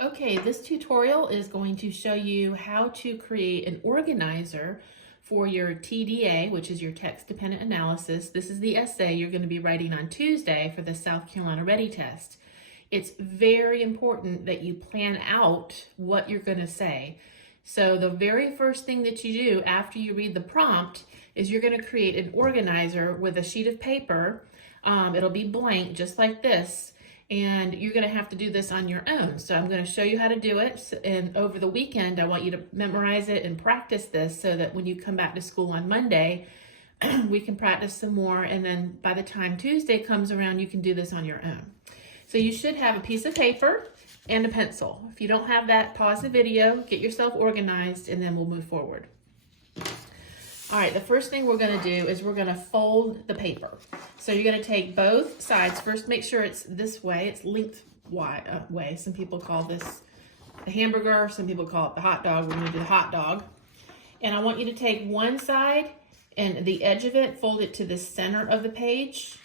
Okay, this tutorial is going to show you how to create an organizer for your TDA, which is your text dependent analysis. This is the essay you're going to be writing on Tuesday for the South Carolina Ready test. It's very important that you plan out what you're going to say. So the very first thing that you do after you read the prompt is you're going to create an organizer with a sheet of paper. It'll be blank just like this. And you're going to have to do this on your own. So I'm going to show you how to do it. And over the weekend, I want you to memorize it and practice this so that when you come back to school on Monday, we can practice some more. And then by the time Tuesday comes around, you can do this on your own. So you should have a piece of paper and a pencil. If you don't have that, pause the video, get yourself organized, and then we'll move forward. All right, the first thing we're going to do is we're going to fold the paper. So you're going to take both sides. First, make sure it's this way. It's lengthwise way. Some people call this the hamburger. Some people call it the hot dog. We're going to do the hot dog. And I want you to take one side and the edge of it, fold it to the center of the page.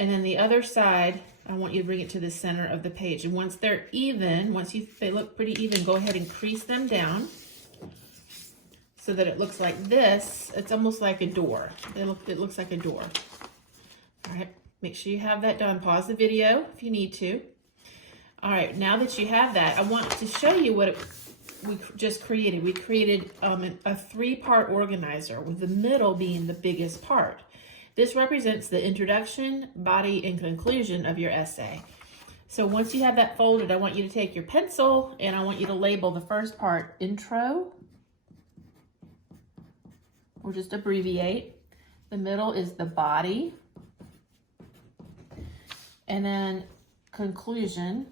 And then the other side, I want you to bring it to the center of the page. And once they're even, they look pretty even, go ahead and crease them down so that it looks like this. It's almost like a door. It looks like a door. All right, make sure you have that done. Pause the video if you need to. All right, now that you have that, I want to show you what we just created. We created a three-part organizer with the middle being the biggest part. This represents the introduction, body, and conclusion of your essay. So once you have that folded, I want you to take your pencil and I want you to label the first part intro, or just abbreviate. The middle is the body. And then conclusion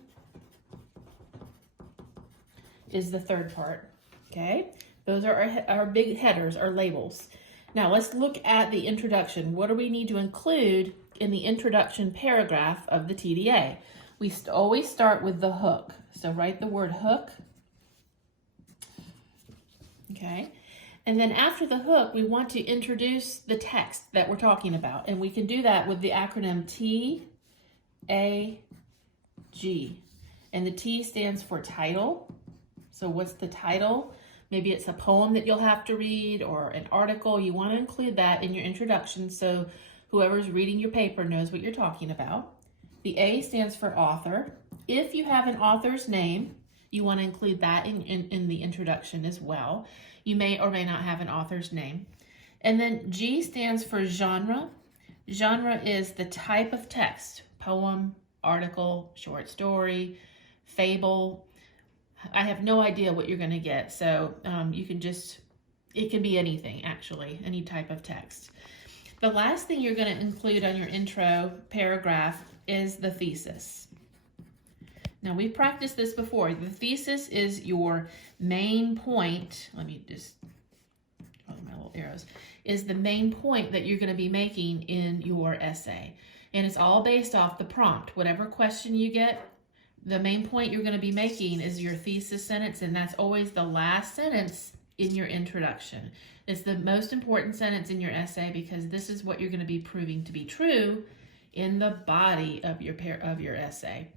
is the third part, okay? Those are our big headers, our labels. Now let's look at the introduction. What do we need to include in the introduction paragraph of the TDA? We always start with the hook. So write the word hook, okay? And then after the hook, we want to introduce the text that we're talking about. And we can do that with the acronym TDA. And the T stands for title. So what's the title? Maybe it's a poem that you'll have to read or an article. You want to include that in your introduction so whoever's reading your paper knows what you're talking about. The A stands for author. If you have an author's name, you want to include that in the introduction as well. You may or may not have an author's name. And then G stands for genre. Genre is the type of text: poem, article, short story, fable. I have no idea what you're going to get, so you can it can be anything, actually, any type of text. The last thing you're going to include on your intro paragraph is the thesis. Now, we've practiced this before. The thesis is your main point. Let me just follow my little arrows. Is the main point that you're going to be making in your essay. And it's all based off the prompt. Whatever question you get, the main point you're going to be making is your thesis sentence, and that's always the last sentence in your introduction. It's the most important sentence in your essay because this is what you're going to be proving to be true in the body of your essay.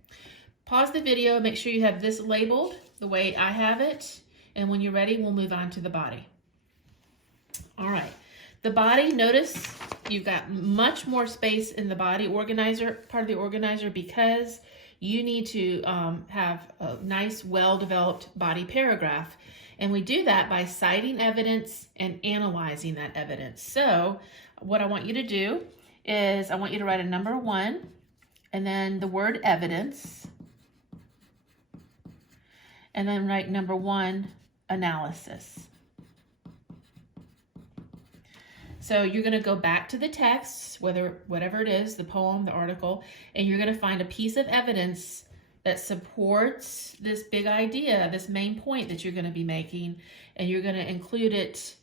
Pause the video, make sure you have this labeled the way I have it, and when you're ready, we'll move on to the body. All right, the body, notice you've got much more space in the body organizer, part of the organizer, because you need to have a nice, well-developed body paragraph. And we do that by citing evidence and analyzing that evidence. So what I want you to do is I want you to write a number 1 and then the word evidence, and then write number 1, analysis. So you're going to go back to the text, whatever it is, the poem, the article, and you're going to find a piece of evidence that supports this big idea, this main point that you're going to be making, and you're going to include it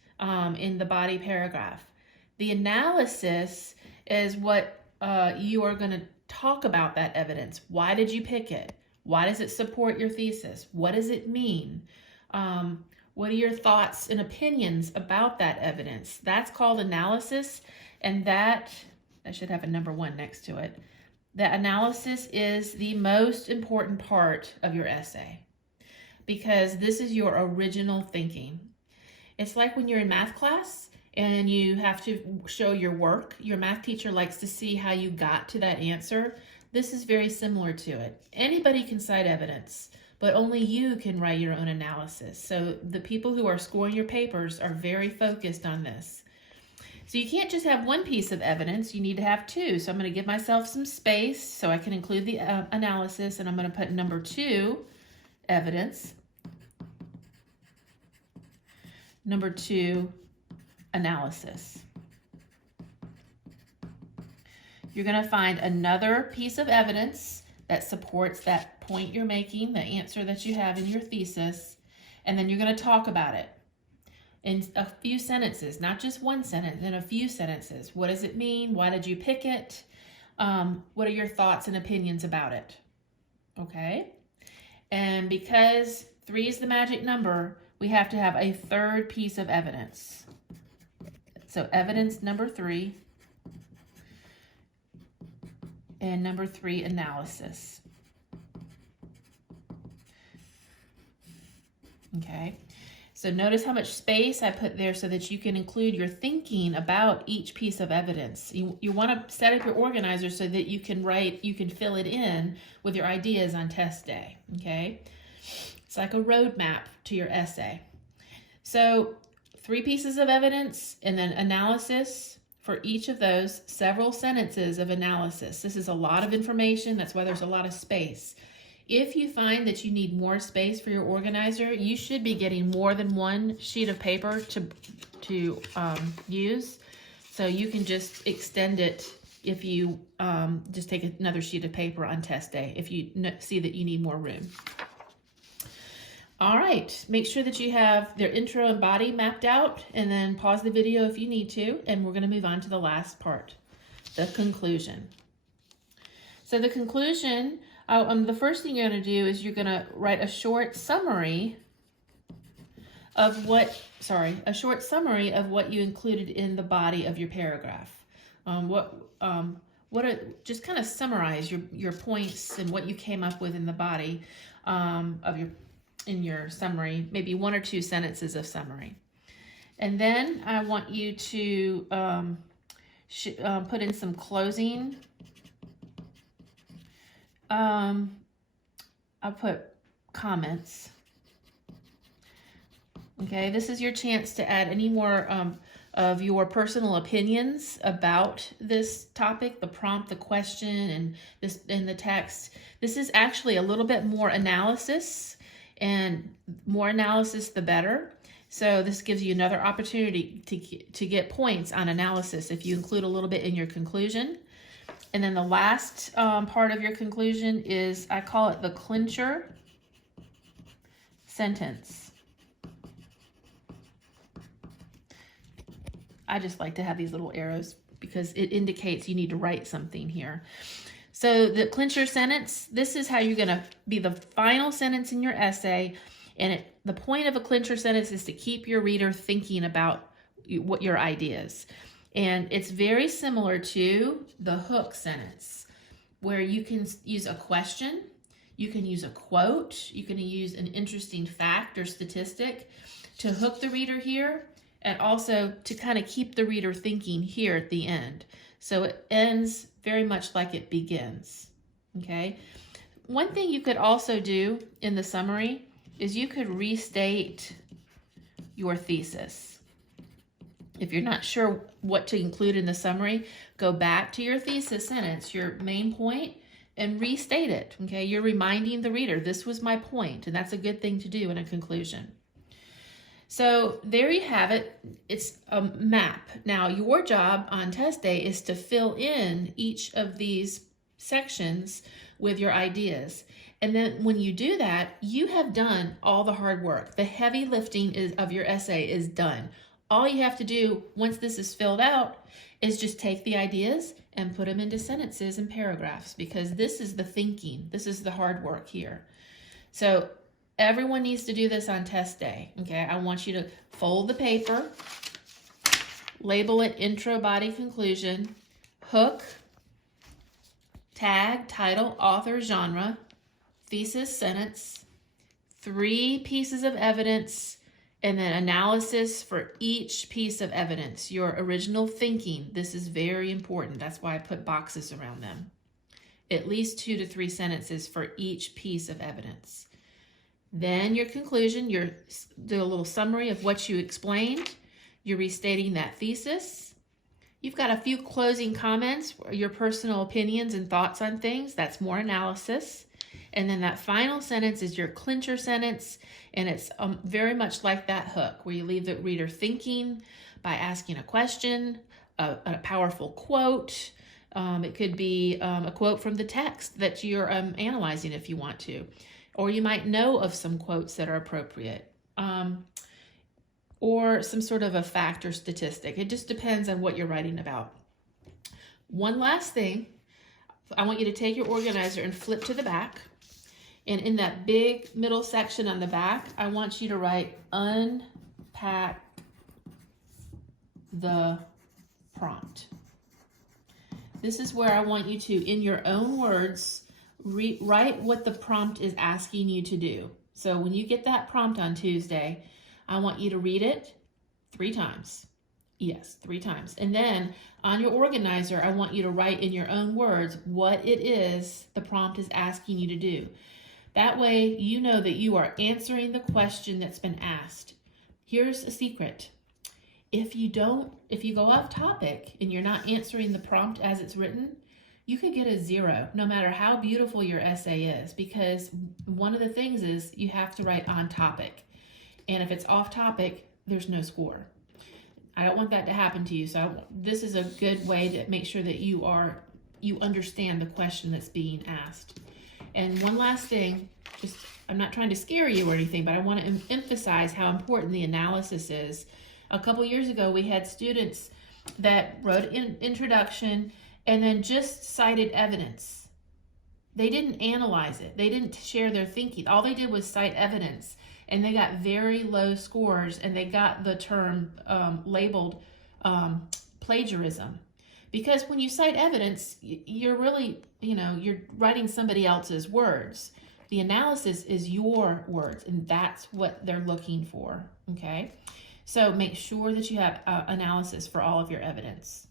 in the body paragraph. The analysis is what you are going to talk about that evidence. Why did you pick it? Why does it support your thesis? What does it mean? What are your thoughts and opinions about that evidence? That's called analysis, and that should have a number 1 next to it. The analysis is the most important part of your essay. because this is your original thinking. It's like when you're in math class and you have to show your work. Your math teacher likes to see how you got to that answer. This is very similar to it. Anybody can cite evidence, but only you can write your own analysis. So the people who are scoring your papers are very focused on this. So you can't just have one piece of evidence, you need to have two. So I'm going to give myself some space so I can include the analysis, and I'm going to put number 2, evidence. Number 2, analysis. You're going to find another piece of evidence that supports that point you're making, the answer that you have in your thesis, and then you're going to talk about it in a few sentences, not just one sentence, in a few sentences. What does it mean? Why did you pick it? What are your thoughts and opinions about it? Okay? And because 3 is the magic number, we have to have a third piece of evidence. So evidence number 3, and number 3, analysis. Okay? So notice how much space I put there so that you can include your thinking about each piece of evidence. You want to set up your organizer so that you can fill it in with your ideas on test day, okay? It's like a roadmap to your essay. So 3 pieces of evidence and then analysis for each of those, several sentences of analysis. This is a lot of information, that's why there's a lot of space. If you find that you need more space for your organizer, you should be getting more than one sheet of paper to use. So you can just extend it if you just take another sheet of paper on test day, if you see that you need more room. All right, make sure that you have their intro and body mapped out, and then pause the video if you need to, and we're going to move on to the last part, the conclusion. So the conclusion, the first thing you're going to do is you're going to write a short summary of what you included in the body of your paragraph. Just kind of summarize your points and what you came up with in the body in your summary, maybe 1 or 2 sentences of summary. And then I want you to put in some closing. I'll put comments. Okay, this is your chance to add any more of your personal opinions about this topic, the prompt, the question, and this in the text. This is actually a little bit more analysis, and more analysis the better. So this gives you another opportunity to get points on analysis if you include a little bit in your conclusion. And then the last part of your conclusion is, I call it the clincher sentence. I just like to have these little arrows because it indicates you need to write something here. So the clincher sentence, this is how you're going to be the final sentence in your essay. And the point of a clincher sentence is to keep your reader thinking about what your ideas. And it's very similar to the hook sentence, where you can use a question, you can use a quote, you can use an interesting fact or statistic to hook the reader here, and also to kind of keep the reader thinking here at the end. So it ends very much like it begins, okay? One thing you could also do in the summary is you could restate your thesis. If you're not sure what to include in the summary, go back to your thesis sentence, your main point, and restate it, okay? You're reminding the reader, this was my point, and that's a good thing to do in a conclusion. So there you have it. It's a map. Now, your job on test day is to fill in each of these sections with your ideas. And then when you do that, you have done all the hard work. The heavy lifting of your essay is done. All you have to do once this is filled out is just take the ideas and put them into sentences and paragraphs, because this is the thinking. This is the hard work here. So everyone needs to do this on test day, okay? I want you to fold the paper, label it intro, body, conclusion, hook, tag, title, author, genre, thesis, sentence, 3 pieces of evidence, and then analysis for each piece of evidence. Your original thinking, this is very important. That's why I put boxes around them. At least 2 to 3 sentences for each piece of evidence. Then your conclusion, you do a little summary of what you explained. You're restating that thesis. You've got a few closing comments, your personal opinions and thoughts on things. That's more analysis. And then that final sentence is your clincher sentence, and it's very much like that hook, where you leave the reader thinking by asking a question, a powerful quote. It could be a quote from the text that you're analyzing if you want to. Or you might know of some quotes that are appropriate. Or some sort of a fact or statistic. It just depends on what you're writing about. One last thing, I want you to take your organizer and flip to the back. And in that big middle section on the back, I want you to write unpack the prompt. This is where I want you to, in your own words, write what the prompt is asking you to do. So when you get that prompt on Tuesday, I want you to read it 3 times. Yes, 3 times. And then on your organizer, I want you to write in your own words what it is the prompt is asking you to do. That way you know that you are answering the question that's been asked. Here's a secret. If you go off topic and you're not answering the prompt as it's written, you could get a 0, no matter how beautiful your essay is, because one of the things is you have to write on topic. And if it's off topic, there's no score. I don't want that to happen to you. So this is a good way to make sure that you understand the question that's being asked. And one last thing, I'm not trying to scare you or anything, but I want to emphasize how important the analysis is. A couple years ago, we had students that wrote an introduction and then just cited evidence. They didn't analyze it. They didn't share their thinking. All they did was cite evidence, and they got very low scores, and they got the term labeled plagiarism. Because when you cite evidence, you're really, you're writing somebody else's words. The analysis is your words, and that's what they're looking for, okay? So make sure that you have analysis for all of your evidence.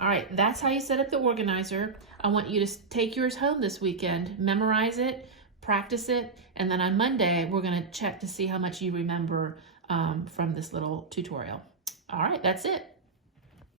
All right, that's how you set up the organizer. I want you to take yours home this weekend, memorize it, practice it, and then on Monday, we're gonna check to see how much you remember from this little tutorial. All right, that's it.